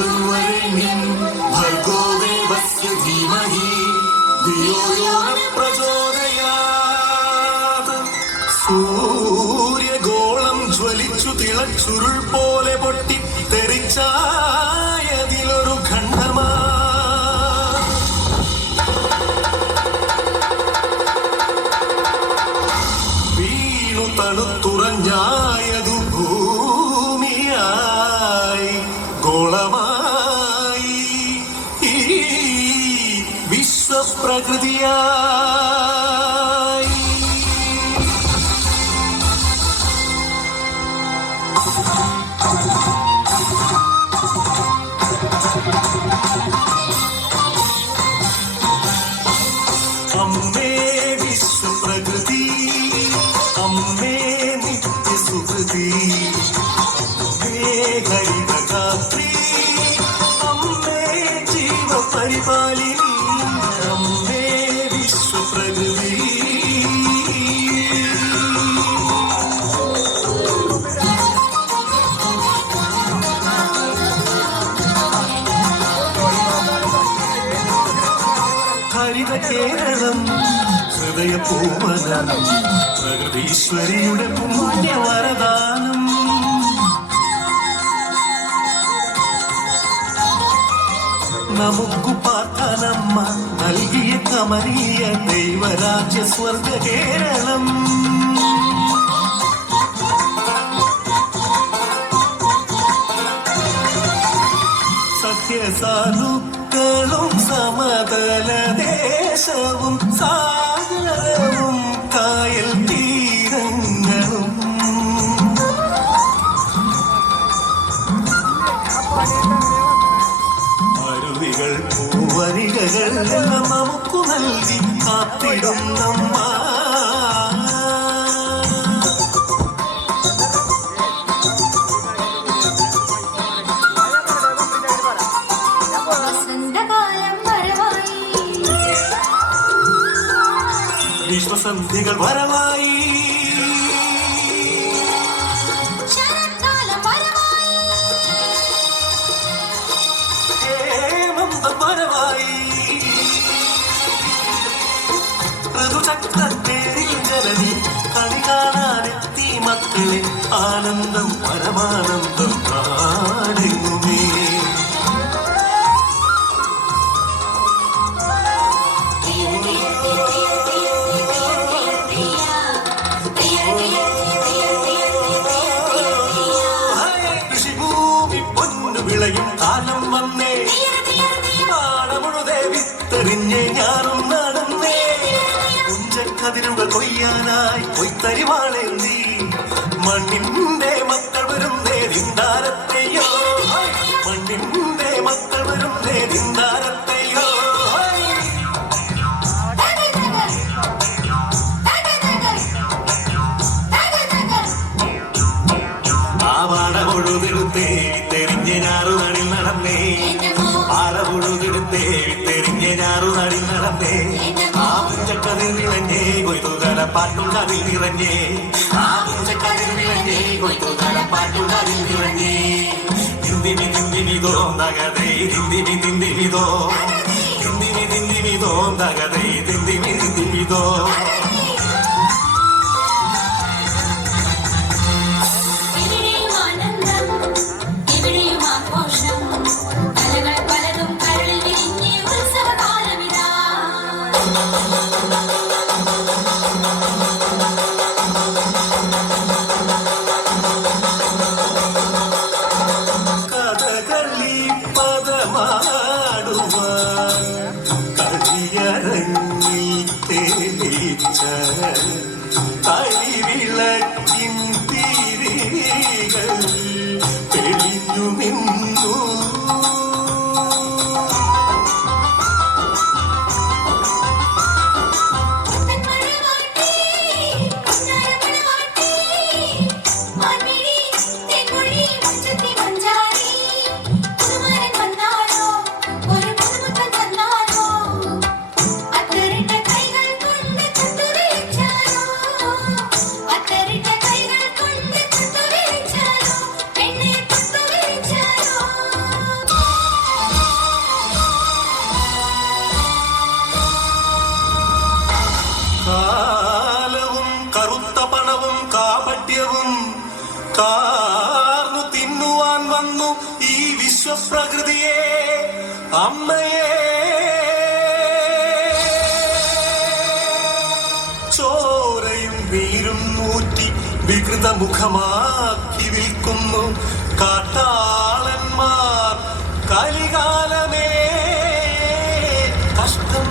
तद्वरेण्यं भर्गो देवस्य धीमहि धियो यो न प्रचोदयात्. സൂര്യഗോളം ജ്വലിച്ചു തിളച്ചുരുൾ പോലെ പൊട്ടിത്തെറിച്ചായതിലൊരു ഖണ്ഡമാ. വീണു തണുത്തുറഞ്ഞായതു ഭൂമിയായി ഗോളമായി ഈ വിശ്വപ്രകൃതിയായി. അമ്മേ വിശ്വപ്രകൃതി, അമ്മേ നിത്യസുഹൃതി, അമ്മേ ഹരിതഗാത്രി, അമ്മേ ജീവപരിപാലിനി, അമ്മേ വിശ്വപ്രകൃതി. ഹരിത കേരളം ഹൃദയപൂവനം പ്രകൃതീശ്വരിയുടെ പുണ്യവരദാനം. നമുക്കു പാർക്കാനമ്മ നൽകിയ കമനീയ ദൈവരാജ്യ സ്വർഗ കേരളം. സഖ്യസാധുക്കളും സമതല ദേശവും സാഗരവും കായൽ തീരങ്ങളും അരുവികൾ പൂവരികകൾ എല്ലാം നമുക്കു നൽകി കാത്തിടും നമ്മ. വിശ്വസന്ധികൾ വരവായി, ഹേമന്തം വരവായി, ഋതുചക്രത്തേരിൽ ജനനി കണി കാണാനെത്തി മക്കളെ. ആനന്ദം പരമാനന്ദം നാടെങ്ങുമേ. വിളയും കാലം വന്നേ, പാടമുഴുതേ വിത്തെറിഞ്ഞേ ഞാറും നടന്നേ. കുഞ്ചക്കതിരുകൾ കൊയ്യാനായി കൊയ്ത്തരിവാളേന്തി മണ്ണിന്റെ മക്കൾ വരും നേരിന്താരത്തെയോ, മണ്ണിന്റെ മക്കൾ വരും നേരിന്താരത്തെയോ. പാടമുഴുതെടുത്തേ തെരിഞ്ഞ ഞാറു നടിൽ നടന്നേ, പാടമുഴുതെടുത്തേ തെരിഞ്ഞ ഞാറു നടിൽ നടന്നേ. ആ മുഞ്ചക്കതിർ നിറഞ്ഞേ കൊയ്ത്തുകാല പാട്ടുകാരിൽ നിറഞ്ഞേ, ആ മുഞ്ചക്കതിർ നിറഞ്ഞേ കൊയ്ത്തുകാല പാട്ടുകാരിൽ നിറഞ്ഞേ. തിന്തിമി തിന്തിമിതോ നഗതേ തിന്തിമി തിന്തിമിതോ, തിന്തിമി തിന്തിമിതോ നഗതേ തിന്തിമി തിന്തിമിതോ. കഥകളി പദമാടുവാൻ കളിയരങ്ങിൽ തെളിച്ച കാർന്നു തിന്നുവാൻ വന്നു ഈ വിശ്വപ്രകൃതിയെ അമ്മയെ ചോരയും നീരും ഊറ്റി വികൃതമുഖമാക്കി വിൽക്കുന്നു കാട്ടാളന്മാർ. കലികാലമേ കഷ്ടം.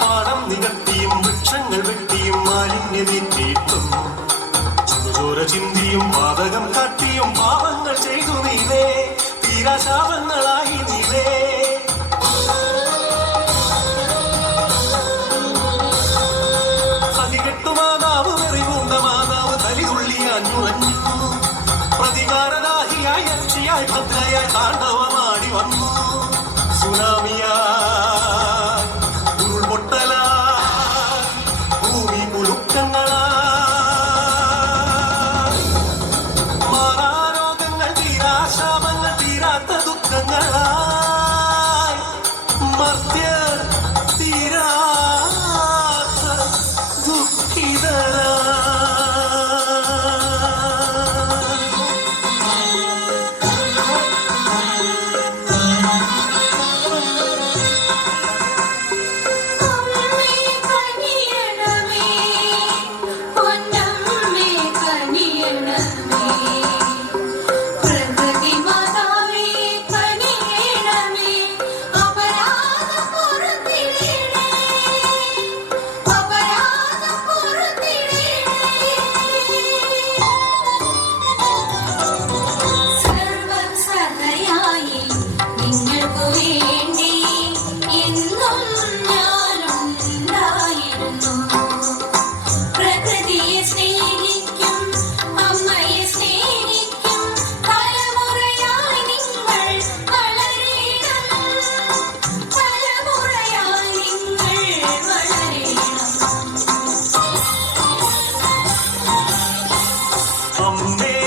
പാടം നികത്തിയും വൃക്ഷങ്ങൾ വെട്ടിയും മാലിന്യമേറ്റിയിട്ടും ചോര ചിന്തിയും പാതകം കാട്ടിയും പാവങ്ങൾ ചെയ്തു നീലേ തീരാശാപങ്ങളായി നീലേ. സതികെട്ടു മാതാവ് വെറിപൂണ്ട മാതാവ് തലിതുള്ളിയാഞ്ഞുറഞ്ഞു. പ്രതികാരദാഹിയായി അക്ഷിയായി ഭദ്രയായി താണ്ഡവമാടി വന്നു. സുനാമിയായി ഉരുൾപൊട്ടലായി ഭൂമി കുലുക്കങ്ങളായി മാറാരോഗങ്ങൾ തീരാശാപങ്ങൾ തീരാത്ത ദുഃഖങ്ങളായി മർത്യർ തീരാത്ത ദുഃഖിതരായി. അമ്മേ